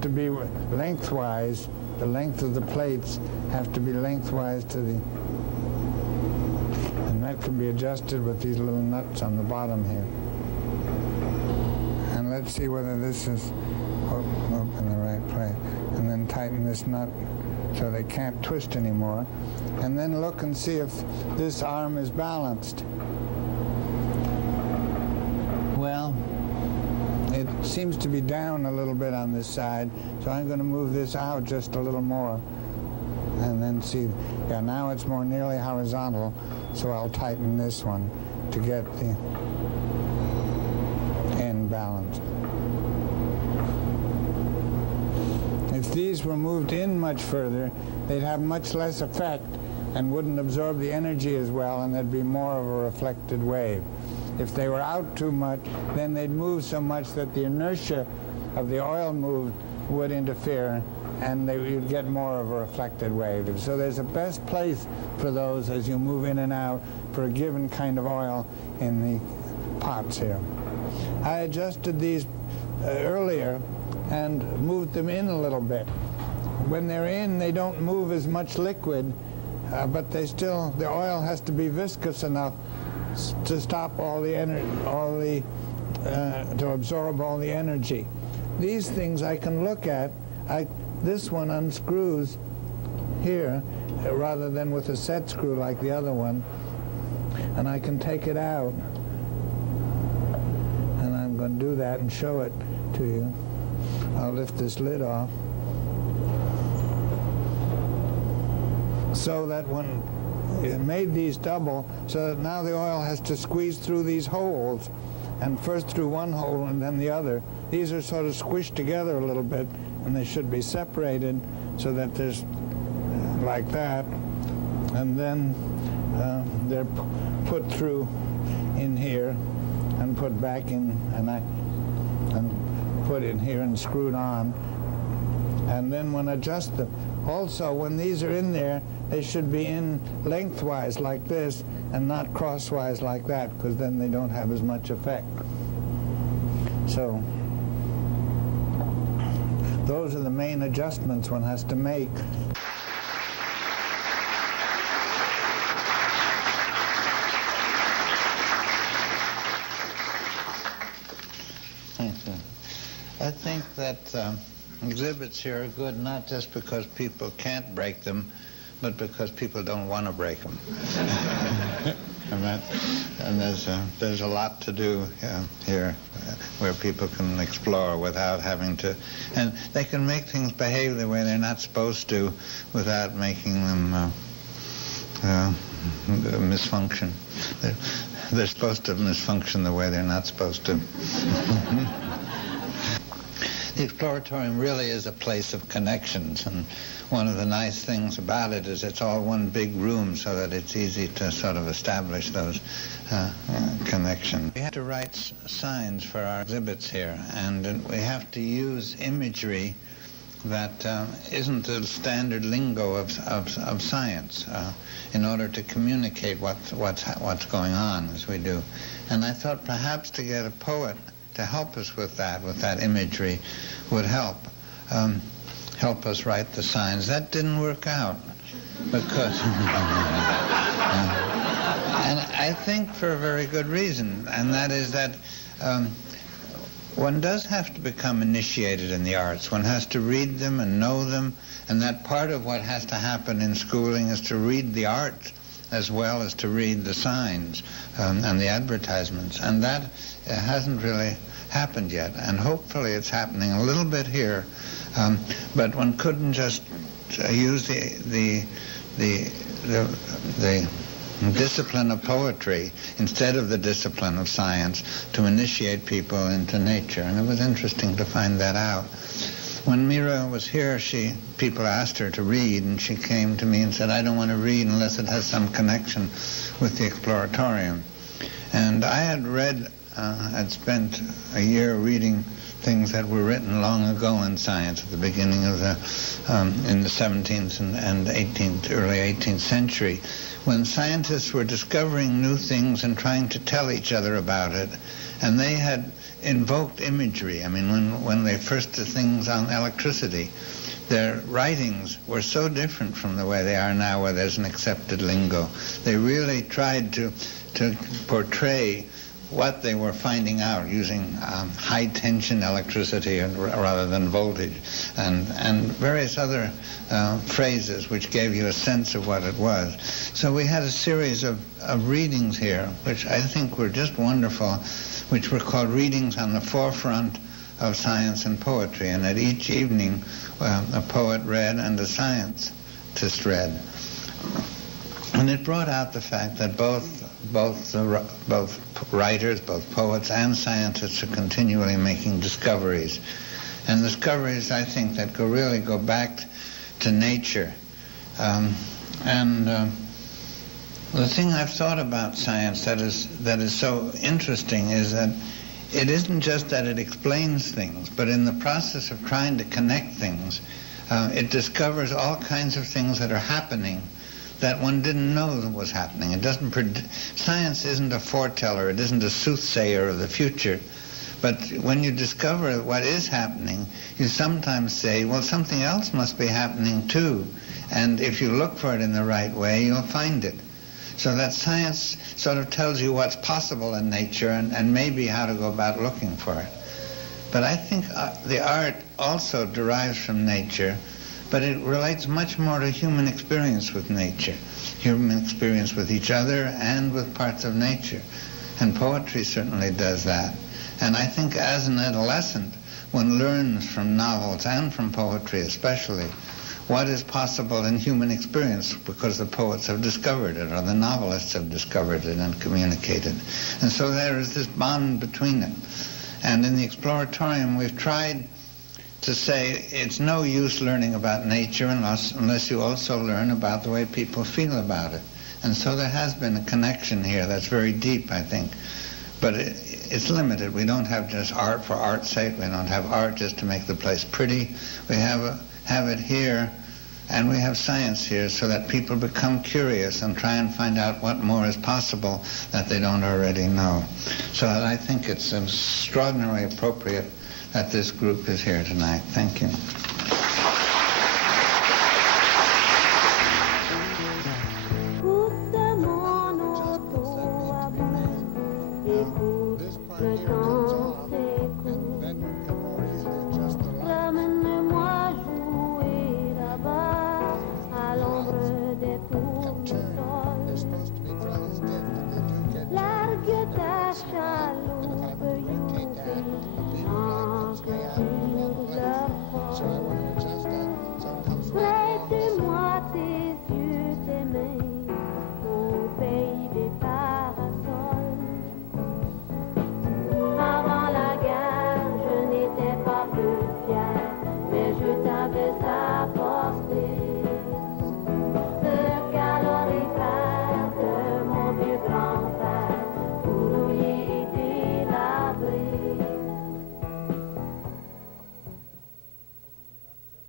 have to be lengthwise. The length of the plates have to be lengthwise to the, and that can be adjusted with these little nuts on the bottom here. And let's see whether this is up in the right place. And then tighten this nut so they can't twist anymore. And then look and see if this arm is balanced. Well, it seems to be down a little bit on this side, so I'm going to move this out just a little more and then see. Yeah, now it's more nearly horizontal, so I'll tighten this one to get the end balanced. If these were moved in much further, they'd have much less effect and wouldn't absorb the energy as well, and there'd be more of a reflected wave. If they were out too much, then they'd move so much that the inertia of the oil moved would interfere, and you'd get more of a reflected wave. So there's a best place for those as you move in and out for a given kind of oil in the pots here. I adjusted these earlier and moved them in a little bit. When they're in, they don't move as much liquid, but they still, the oil has to be viscous enough to stop all the energy, to absorb all the energy. These things I can look at. This one unscrews here rather than with a set screw like the other one, and I can take it out. And I'm going to do that and show it to you. I'll lift this lid off. So that when it made these double, so that now the oil has to squeeze through these holes, and first through one hole and then the other. These are sort of squished together a little bit, and they should be separated so that there's like that, and then they're put through in here and put back in, and put in here and screwed on, and then when adjust them. Also, when these are in there, they should be in lengthwise like this and not crosswise like that, because then they don't have as much effect. So those are the main adjustments one has to make. Thank you. I think that exhibits here are good not just because people can't break them, but because people don't want to break them. And there's a lot to do here where people can explore without having to, and they can make things behave the way they're not supposed to without making them misfunction. They're supposed to misfunction the way they're not supposed to. The Exploratorium really is a place of connections, and one of the nice things about it is it's all one big room so that it's easy to sort of establish those connections. We have to write signs for our exhibits here, and we have to use imagery that isn't the standard lingo of science in order to communicate what's going on as we do. And I thought perhaps to get a poet to help us with that imagery would help us write the signs. That didn't work out because and I think for a very good reason, and that is that one does have to become initiated in the arts. One has to read them and know them, and that part of what has to happen in schooling is to read the art as well as to read the signs and the advertisements, and that hasn't really happened yet, and hopefully it's happening a little bit here, but one couldn't just use the discipline of poetry instead of the discipline of science to initiate people into nature, and it was interesting to find that out. When Mira was here, people asked her to read, and she came to me and said, I don't want to read unless it has some connection with the Exploratorium. And I had I'd spent a year reading things that were written long ago in science at the beginning of in the 17th and 18th, early 18th century, when scientists were discovering new things and trying to tell each other about it. And they had invoked imagery. I mean, when they first did things on electricity, their writings were so different from the way they are now, where there's an accepted lingo. They really tried to portray what they were finding out using high-tension electricity rather than voltage, and various other phrases which gave you a sense of what it was. So we had a series of readings here, which I think were just wonderful, which were called Readings on the Forefront of Science and Poetry, and at each evening a poet read and a scientist read. And it brought out the fact that both writers, both poets and scientists are continually making discoveries. And discoveries, I think, that really go back to nature. The thing I've thought about science that is so interesting is that it isn't just that it explains things, but in the process of trying to connect things, it discovers all kinds of things that are happening that one didn't know was happening. It doesn't science isn't a foreteller, it isn't a soothsayer of the future. But when you discover what is happening, you sometimes say, well, something else must be happening too. And if you look for it in the right way, you'll find it. So that science sort of tells you what's possible in nature and maybe how to go about looking for it. But I think the art also derives from nature, but it relates much more to human experience with nature, human experience with each other and with parts of nature. And poetry certainly does that. And I think as an adolescent, one learns from novels and from poetry especially what is possible in human experience because the poets have discovered it or the novelists have discovered it and communicated. And so there is this bond between them. And in the Exploratorium, we've tried to say it's no use learning about nature unless you also learn about the way people feel about it. And so there has been a connection here that's very deep, I think. But it's limited. We don't have just art for art's sake. We don't have art just to make the place pretty. We have it here, and we have science here so that people become curious and try and find out what more is possible that they don't already know. So I think it's extraordinarily appropriate that this group is here tonight. Thank you.